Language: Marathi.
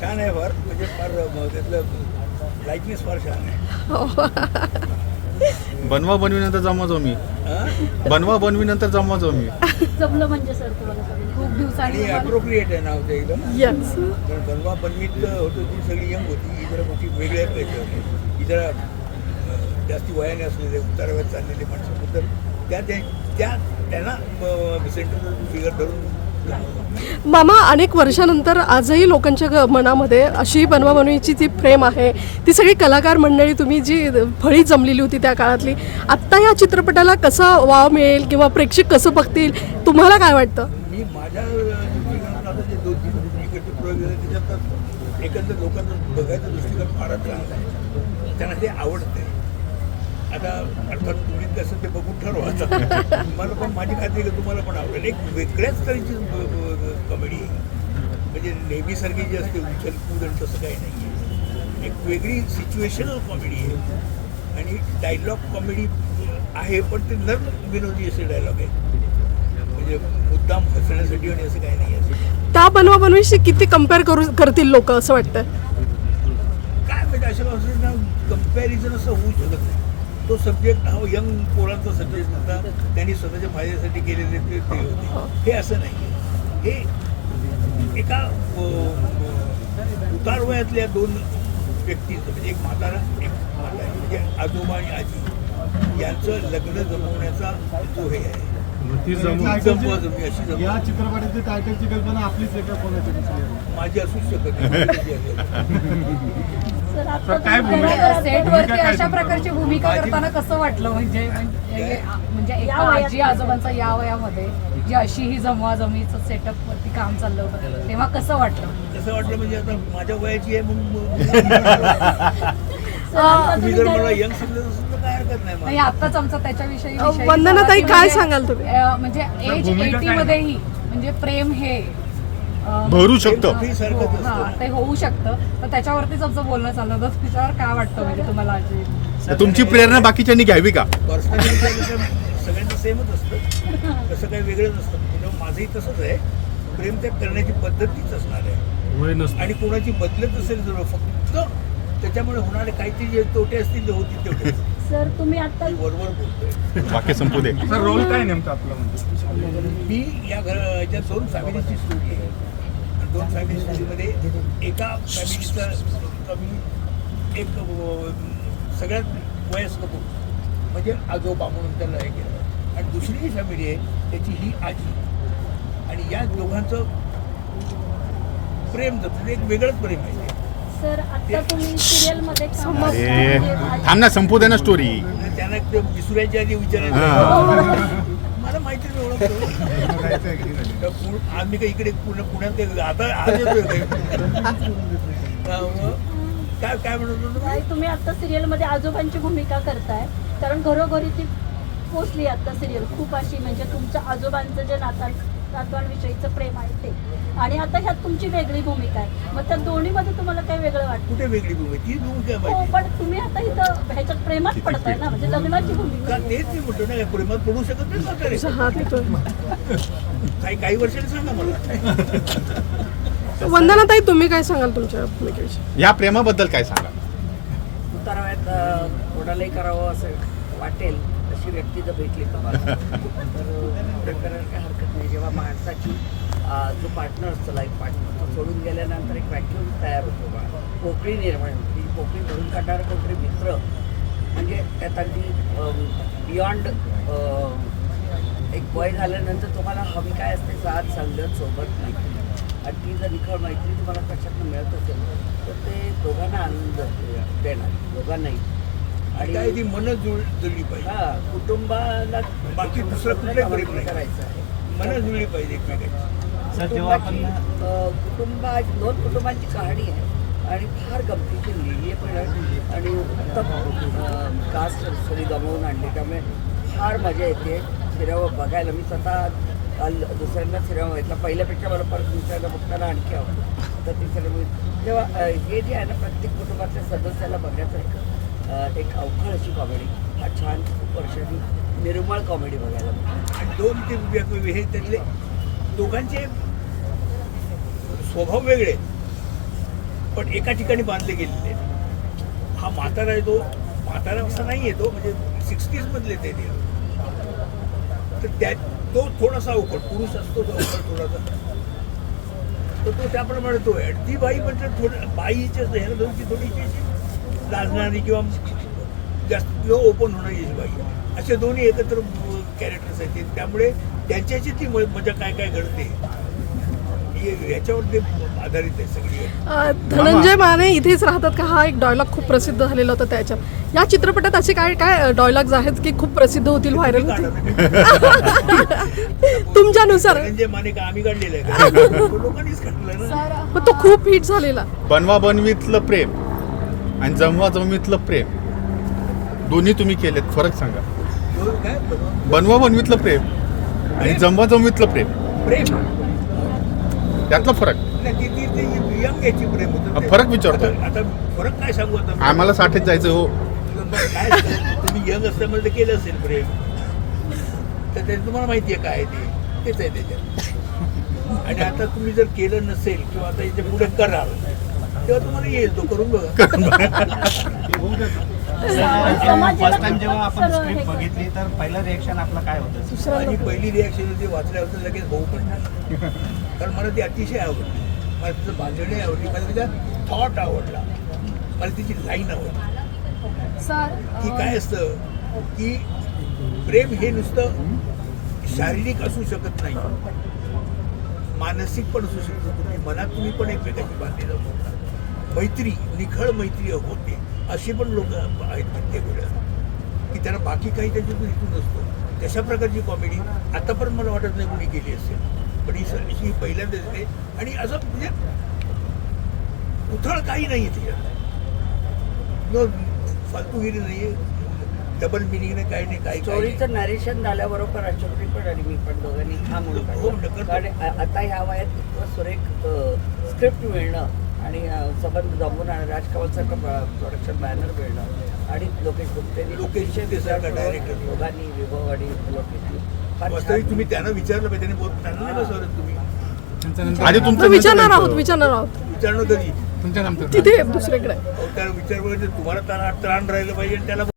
छान आहे फार म्हणजे फार त्यातलं लाईटनेस फार छान आहे. बनवा बनवीनंतर जमा जो मी? बनवा बनवीनंतर जमा जो मी जमलं म्हणजे सर. खूप दिवसांनी अप्रोप्रिएट आहे नाव ते एकदम. येस कारण बनवा बनवीत होतो ती सगळी यंग होती ही जरा मोठी वेगळ्या पाहिजे होती ही जरा जास्ती वयाने असलेले उताराव्यात चाललेले माणसं तर त्या त्या त्या- त्यांना सेंटर फिगर धरून मामा अनेक वर्षानंतर आजही लोकांच्या ग- मनामध्ये अशी बनवाबनवीची जी प्रेम आहे ती सगळी कलाकार मंडळी तुम्ही जी फळी जमलेली होती त्या काळातली आत्ता या चित्रपटाला कसा वाव मिळेल किंवा प्रेक्षक कसं बघतील तुम्हाला काय वाटतं? मी माझ्या एकंदर लोकांचं बघायचा दृष्टिकोन फारच चांगला आहे. त्यांना ते आवडते आता अर्थात तुम्ही कसं ते बघून ठरवा आता. मला पण माझी खात्री की तुम्हाला पण आवडेल. एक वेगळ्याच तऱ्हेची कॉमेडी आहे. म्हणजे नेहमीसारखी जी असते उचल कूद आणि तसं काही नाही आहे. एक वेगळी सिच्युएशनल कॉमेडी आहे. आणि डायलॉग कॉमेडी आहे पण ते नर विनोदी असे डायलॉग आहेत. म्हणजे मुद्दाम हसण्यासाठी आणि असं काही नाही आहे. त्या बनवाबनवीशी किती कंपेअर करू करतील लोक असं वाटतं काय म्हणजे अशा कंपॅरिझन असं होऊ शकत नाही. तो सब्जेक्ट हा यंग पोरांचा सब्जेक्ट होता त्यांनी स्वतःच्या फायद्यासाठी केलेले ते ते होते. हे असं नाही हे एका उतार वयातल्या दोन व्यक्तींचं म्हणजे एक म्हातारा एक म्हातारी म्हणजे आजोबा आणि आजी यांचं लग्न जमवण्याचा तो हे आहे. या चित्रपटाची टायटलची कल्पना आपलीच एका कोणाची? माझी असूच शकत तर काय भूमिका- सेटवरती अशा? प्रकारची भूमिका माझी- करताना कसं वाटलं? म्हणजे म्हणजे म्हणजे एका आजी आजोबांचा या वयामध्ये जी अशी ही जमवा जमवीचं सेटअप वरती काम चाललं होतं तेव्हा कसं वाटलं? कसं वाटलं म्हणजे आता माझ्या वयाची आहे मग तुम्ही तुम्ही जर मला घरात- यंग समजत असेल तर काय हरकत नाही नाही मला. आत्ताच आमचा त्याच्याविषयी वंदनाताई, काय म्हणजे, सांगाल तुम्ही? म्हणजे एज एटी मध्येही म्हणजे प्रेम हे भरू शकतं. हो, ते होऊ शकतं. तर त्याच्यावरतीच आमचं बोलणं चाललं होतं त्याच्यावर काय वाटतं म्हणजे तुम्हाला तर तुमची प्रेरणा बाकीच्यांनी घ्यावी का? पर्सनॅलिटी सगळ्यांचं सेमच असतं. तसं काही वेगळंच असतं त्याच्यामुळे माझंही तसंच आहे. प्रेम त्याग करण्याची पद्धतीच असणार आहे. आणि कोणाची बदलत असेल जर फक्त त्याच्यामुळे होणारे काहीतरी जे तोटे असतील ते होतील तेवढे सर तुम्ही आता वाक्य संपू दे. सर रोल काय नेमका आपला म्हणजे? मी या घर याच्या दोन फॅमिलीची स्टोरी आहे. आणि दोन फॅमिली स्टोरीमध्ये एका फॅमिलीचा कमी एक सगळ्यात वयस्क म्हणजे आजोबा म्हणून त्याला हे केलं. आणि दुसरी जी फॅमिली आहे त्याची ही आजी. आणि या दोघांचं प्रेम जपलं एक वेगळंच प्रेम आहे. सर आता तुम्ही सिरियलमध्ये काम अरे करताय. थांब ना संपू दे ना स्टोरी आणि त्यांना ते विसरायच्या आधी. विचारायचं. मला माहिती नाही ओळखतो तर पु- आम्ही काही इकडे पुणे पुण्यात काही आता आज येतोय काही. त्यामुळं काय काय म्हणत होतो तुम्ही? नाही, तुम्ही आता सिरियलमध्ये आजोबांची भूमिका करताय. कारण घरोघरी ती पोचली आता सिरियल खूप अशी म्हणजे तुमच्या आजोबांचं जे नातां नातवांविषयीचं प्रेम आहे ते. आणि आता ह्यात तुमची वेगळी भूमिका आहे. मग त्या दोन्हीमध्ये तुम्हाला काय वेगळं वाटतं? कुठे वेगळी भूमिका ती भूमिका हो माहिती. पण तुम्ही आता इथं ह्याच्यात प्रेमात पडताय ना म्हणजे लग्नाची भूमिका का तेच मी म्हणतो ना प्रेमात पडू शकत नाही. हा काही काही वर्षांनी सांगा मला. वंदनाताई तुम्ही काय सांगाल तुमच्या भूमिकेविषयी? या प्रेमाबद्दल काय सांगा उताराव्यात अ, कोणालाही करावं असं वाटेल. अशी व्यक्ती जर भेटली तुम्हाला तर करायला काय हरकत नाही. जेव्हा माणसाची जो पार्टनर असतो लाईफ पार्टनर तो सोडून गेल्यानंतर एक व्हॅक्युम तयार होतो बा. पोकळी निर्माण होती. ती पोकळी भरून काढणारा कोणतरी मित्र. म्हणजे त्यात अगदी बियॉन्ड एक वय झाल्यानंतर तुम्हाला हवी काय असते साथ संगत सोबत मैत्री आणि ती जर निखळ मैत्री तुम्हाला त्याच्यातनं मिळत असेल तर ते दोघांना आनंद देणार. दोघांनाही. काय आणि ती मन जुळ जुळली पाहिजे. हा कुटुंबाला बाकी दुसरं कुठलंही प्रेम नाही. करायचं आहे. मन जुळली पाहिजे एकमेकांची. कुटुंबाची कुटुंबा दोन कुटुंबांची कहाणी आहे. आणि फार गमतीची लिहिली आहे पण. आहे. आणि उत्तम कास्ट सगळी गमावून आणली. त्यामुळे फार मजा येते. सिनेमा बघायला. मी स्वतः काल दुसऱ्यांदा सिनेमा बघितला. पहिल्यापेक्षा मला परत दुसऱ्यांदा बघताना आणखी आवडतं तर तिसऱ्या तेव्हा हे जे आहे ना प्रत्येक कुटुंबातल्या सदस्याला बघण्याचं एक अ, अवघड अशी कॉमेडी हा छान वर्षाची निर्मळ कॉमेडी बघायला आणि दोन ते वेगवेगळे हे त्यातले दोघांचे स्वभाव वेगळे पण एका ठिकाणी बांधले गेलेले हा म्हातारा आहे तो. म्हातारा असा नाही आहे तो म्हणजे सिक्स्टीज मधले ते तर त्या तो थोडासा अवघड पुरुष असतो तो अवघड थोडासा. तर तो त्याप्रमाणे तो आहे. ती बाई म्हणजे थोडं बाईच्या ह्याला दोनची थोडीशी अशी लाजणारी किंवा जास्त ओपन होणारी बाई आहे. असे दोन्ही एकत्र कॅरेक्टर्स आहेत. त्यामुळे त्यांच्याची ती म- मजा काय काय घडते हे- याच्यावर ते आधारित आहे सगळी. धनंजय माने इथेच राहतात का? हा एक डायलॉग खूप प्रसिद्ध झालेला होता त्याच्यात या चित्रपटात असे काय काय डायलॉग्स आहेत की खूप प्रसिद्ध होतील व्हायरल होतील? तुमच्यानुसार. धनंजय माने का आम्ही काढलेलं आहे? लोकांनीच काढलं ना. तो खूप हिट झालेला. बनवा बनवीतलं प्रेम. आणि जमवा जमवीतलं प्रेम. दोन्ही तुम्ही केलेत फरक सांगा. बनवा बनवीतलं प्रेम आणि जमवा जमवीतलं प्रेम. प्रेम. त्यातला फरक. फरक विचारतोय. आता फरक काय सांगू आता? आम्हाला साठेत जायचं हो. तुम्ही यंग असल्यामुळे केलं असेल प्रेम. तर ते तुम्हाला माहिती आहे काय ते. तेच आहे त्याच्यात. आणि आता तुम्ही जर केलं नसेल किंवा आता याच्यापुढे कराल तेव्हा तुम्हाला येईल तो करून बघा. फर्स्ट टाइम जेव्हा आपण स्क्रिप्ट. बघितली तर पहिलं रिएक्शन आपलं काय होतं? माझी पहिली रिॲक्शन होती वाचल्यावर लगेच भाऊ पण कारण मला ती अतिशय आवडली. मला तिचं बांधणी आवडली मला तिचा थॉट आवडला. मला तिची लाईन आवडली. सर की काय असतं की प्रेम हे नुसतं शारीरिक असू शकत नाही. मानसिक पण असू शकतं. तुम्ही मनात तुम्ही पण एकमेकाची बांधली जाऊ शकता. मैत्री निखळ मैत्री होते असे पण लोक आहेत कित्येक वेळा की त्यांना बाकी काही त्याच्यातून हेतू नसतो. तशा प्रकारची कॉमेडी आतापर्यंत मला वाटत नाही कोणी केली असेल. पण ही ही पहिल्यांदाच येते आणि असं म्हणजे उथळ काही नाही न फालतूगिरी नाही डबल मिनिंग नाही काही नाही काही. स्टोरीचं नॅरेशन झाल्याबरोबर अशोकनी पण आणि मी पण दोघांनी हा म्हणून हो, आता ह्या वयात इतकं सुरेख स्क्रिप्ट मिळणं आणि संबंध जमून आणि राजकमलसारखं प्रोडक्शन बॅनर मिळणं आणि लोकेश गुप्तेनी लोकेश director. दोघांनी विभव आणि छान. तुम्ही त्यांना विचारलं पाहिजे त्यांनी बोल- त्यांना नाही बसवलं तुम्ही. आणि तुमचं विचारणार आहोत विचारणार आहोत. विचारणं कधी तुमच्या नंतर तिथे दुसरीकडे. त्याला विचार तुम्हाला त्राण राहिलं पाहिजे आणि त्याला